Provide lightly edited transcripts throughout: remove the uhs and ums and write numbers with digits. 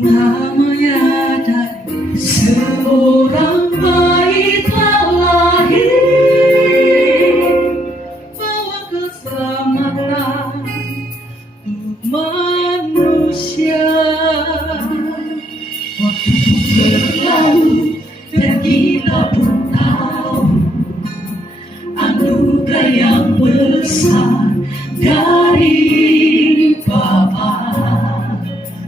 menyadari seorang bayi telah lahir, bawa keselamatan untuk manusia. Waktu berlalu dan kita pun tahu anugerah yang besar dari Bapa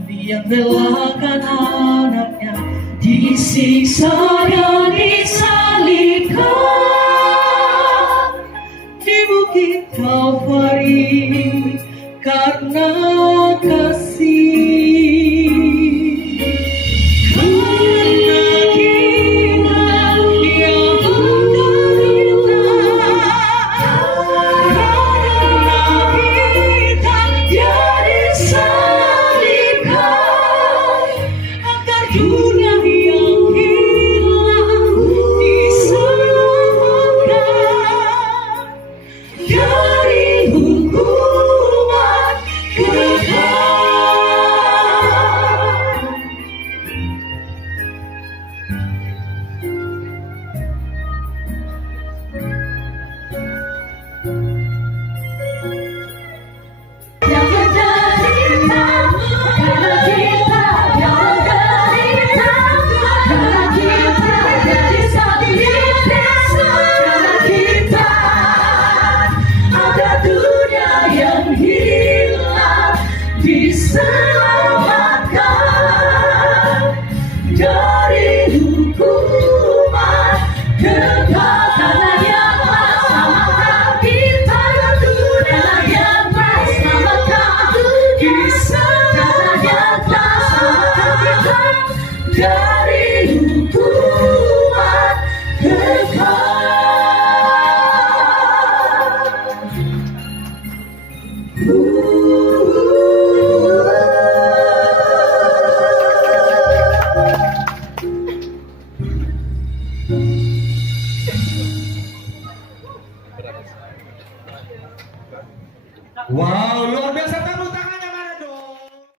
yang relakan anaknya disiksa dan disalibkan di bukit Kalvari karena kasih. Dunia yang hilang diselamatkan dari hukuman kekal.